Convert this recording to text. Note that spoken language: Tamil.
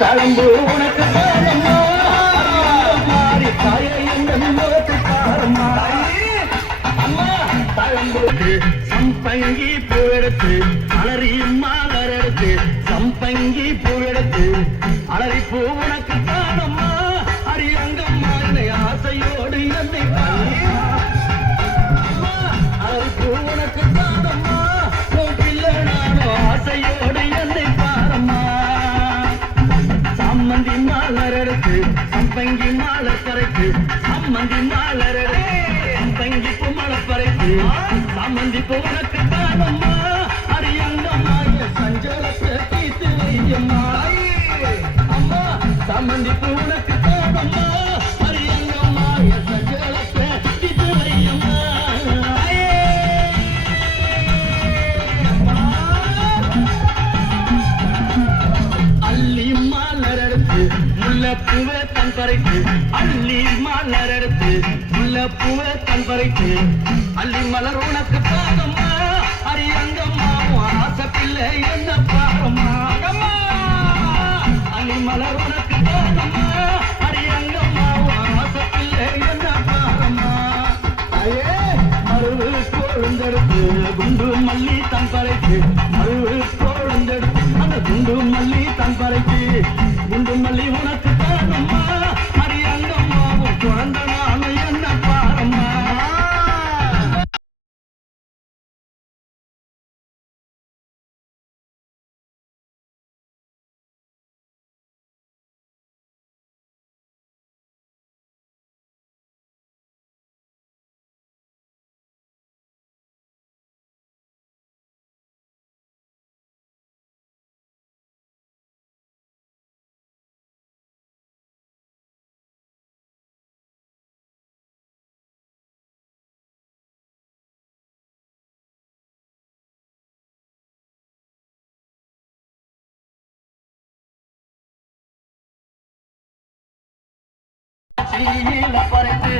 தளம்பு உனக்கு தானம்மா மாறி தாயை எங்கள் முகத்து தாரம்மா அம்மா தளம்பு சம்பங்கி பூவெடுத்து அலறி மாலர் எடுத்து சம்பங்கி பூவெடுத்து அலறி பூ உனக்கு தானம்மா அரியங்கம்மா என்னை ஆசையோடு என்னை அலறி பூ உனக்கு தானம்மா உன் பிள்ளை நானோ ஆசையோடு என்னை பாரம்மா சம்மந்தி மாலர் எடுத்து சம்பங்கி மாலர் பறைத்து சம்மந்தி மாலர் எடுத்து சம்பங்கி பூமலர் பறைத்து சம்மந்தி பூ உனக்கு தானம்மா அரியங்கம்மா சஞ்சலத்தை தீர்த்து வையம்மா அம்மா சம்மந்தி பூ உனக்கு தானம்மா அரியங்கம்மா சஞ்சலத்தை தீர்த்து வையம்மா அள்ளி மாலர் எடுத்து முல்லைப்பூவை தன் பறைத்து அள்ளி மாலர் எடுத்து முல்லைப்பூவை தன் பறைத்து அள்ளி மலர் உனக்கு பாதம்மா அரியங்கம்மா ஆசை பிள்ளை என்ன பாரம்மா அள்ளி மலர் உனக்கு பாதம்மா அரியங்கம்மா ஆசை பிள்ளை என்ன பாரம்மா ஐயே மருவு கொழுந்தெடுத்து குண்டு மல்லி தன் பறைத்து மருவு கொழுந்தெடுத்து அந்த குண்டு மல்லி தன் பறைத்து குண்டு மல்லி உனக்கு தானம்மா அரியங்கம்மா குழந்தை நானு என்ன பாரம்மா பறைத்து